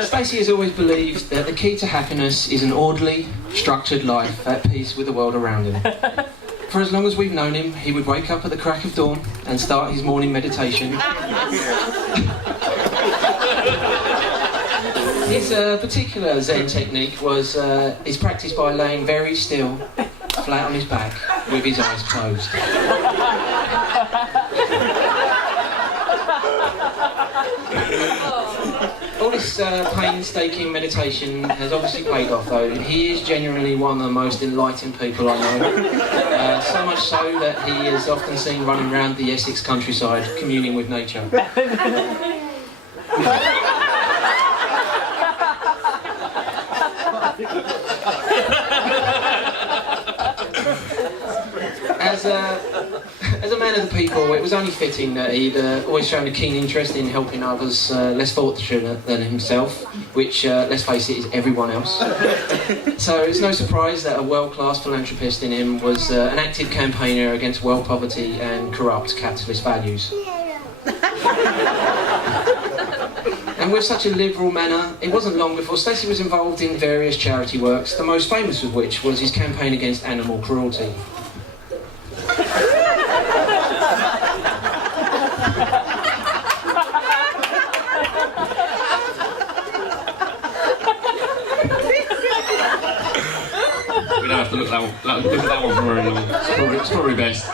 Stacey has always believed that the key to happiness is an orderly, structured life at peace with the world around him. For as long as we've known him, he would wake up at the crack of dawn and start his morning meditation. His particular Zen technique was is practiced by laying very still, flat on his back, with his eyes closed. All this painstaking meditation has obviously paid off, though. He is genuinely one of the most enlightened people I know. So much so that he is often seen running around the Essex countryside, communing with nature. As a man of the people, it was only fitting that he'd always shown a keen interest in helping others less fortunate than himself, which, let's face it, is everyone else. So it's no surprise that a world-class philanthropist in him was an active campaigner against world poverty and corrupt capitalist values. And with such a liberal manner, it wasn't long before Stacey was involved in various charity works, the most famous of which was his campaign against animal cruelty. We don't have to look at that one for very long. It's probably best.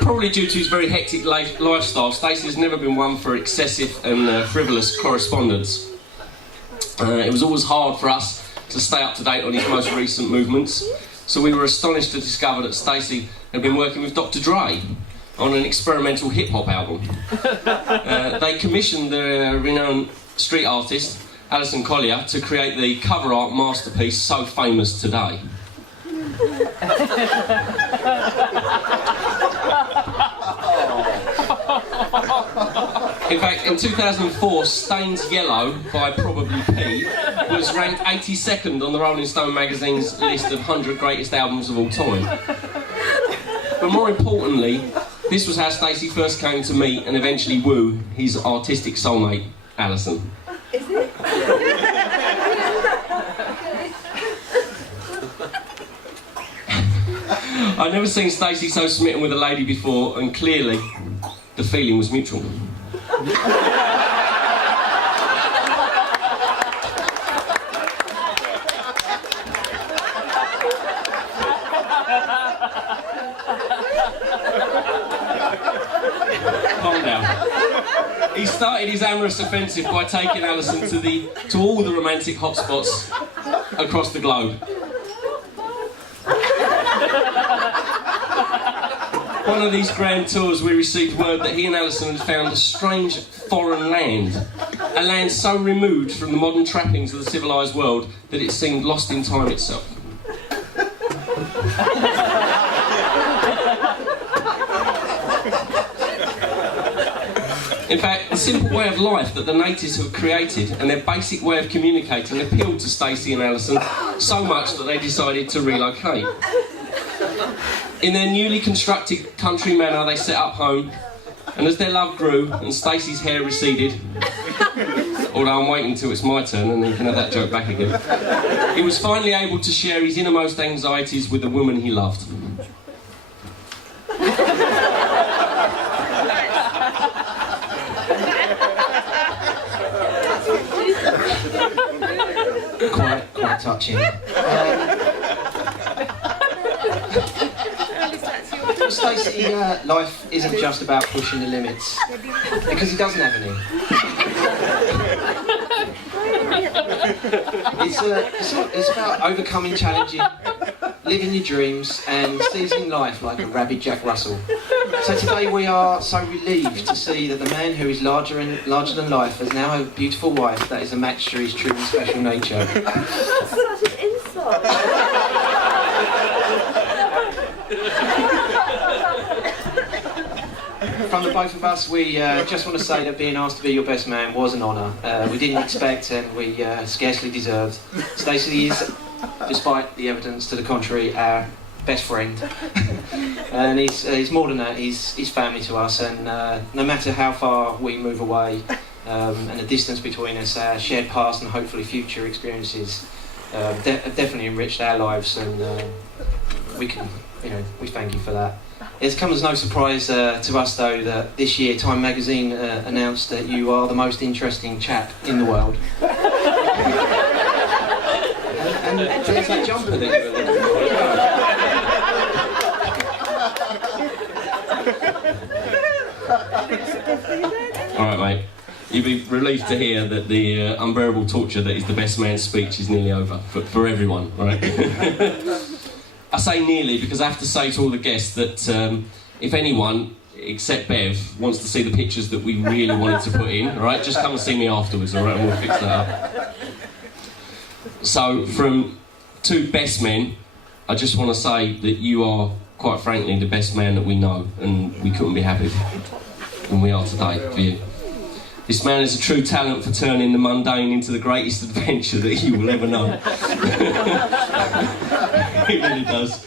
Probably due to his very hectic lifestyle, Stacey has never been one for excessive and frivolous correspondence. It was always hard for us to stay up to date on his most recent movements, so we were astonished to discover that Stacey had been working with Dr. Dre on an experimental hip-hop album. They commissioned the renowned street artist, Alison Collier, to create the cover art masterpiece so famous today. In fact, in 2004, Stains Yellow by Probably P was ranked 82nd on the Rolling Stone magazine's list of 100 greatest albums of all time. But more importantly, this was how Stacey first came to meet and eventually woo his artistic soulmate, Alison. Is it? I'd never seen Stacey so smitten with a lady before, and clearly, the feeling was mutual. Calm down. He started his amorous offensive by taking Alison to all the romantic hotspots across the globe. One of these grand tours, we received word that he and Alison had found a strange foreign land. A land so removed from the modern trappings of the civilised world that it seemed lost in time itself. In fact, the simple way of life that the natives have created and their basic way of communicating appealed to Stacey and Alison so much that they decided to relocate. In their newly constructed country manor, they set up home, and as their love grew and Stacey's hair receded, although I'm waiting till it's my turn and you can have that joke back again, he was finally able to share his innermost anxieties with the woman he loved. Quite touching. Stacey, life isn't just about pushing the limits, because he doesn't have any. It's about overcoming challenges, living your dreams, and seizing life like a rabid Jack Russell. So today we are so relieved to see that the man who is larger than life has now a beautiful wife that is a match to his true and special nature. That's such an insult. from the both of us, we just want to say that being asked to be your best man was an honour. We didn't expect and we scarcely deserved. Stacey is, despite the evidence to the contrary, our best friend. And he's more than that, he's family to us, and no matter how far we move away and the distance between us, our shared past and hopefully future experiences have definitely enriched our lives, and we thank you for that. It's come as no surprise to us though that this year Time Magazine announced that you are the most interesting chap in the world. and there's that jumper that you were looking for. Alright, mate. You'll be relieved to hear that the unbearable torture that is the best man's speech is nearly over for everyone, right? I say nearly because I have to say to all the guests that if anyone, except Bev, wants to see the pictures that we really wanted to put in, alright, just come and see me afterwards, alright, and we'll fix that up. So, from two best men, I just want to say that you are, quite frankly, the best man that we know, and we couldn't be happier than we are today for you. This man is a true talent for turning the mundane into the greatest adventure that you will ever know. He really does.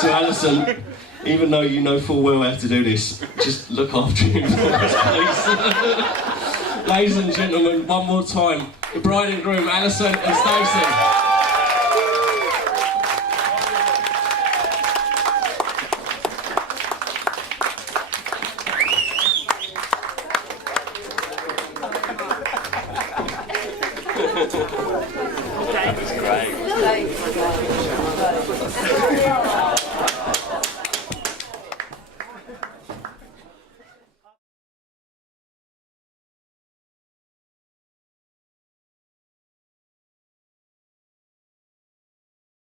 So Alison, even though you know full well how to do this, just look after him for us, please. Ladies and gentlemen, one more time, the bride and groom, Alison and Stacey.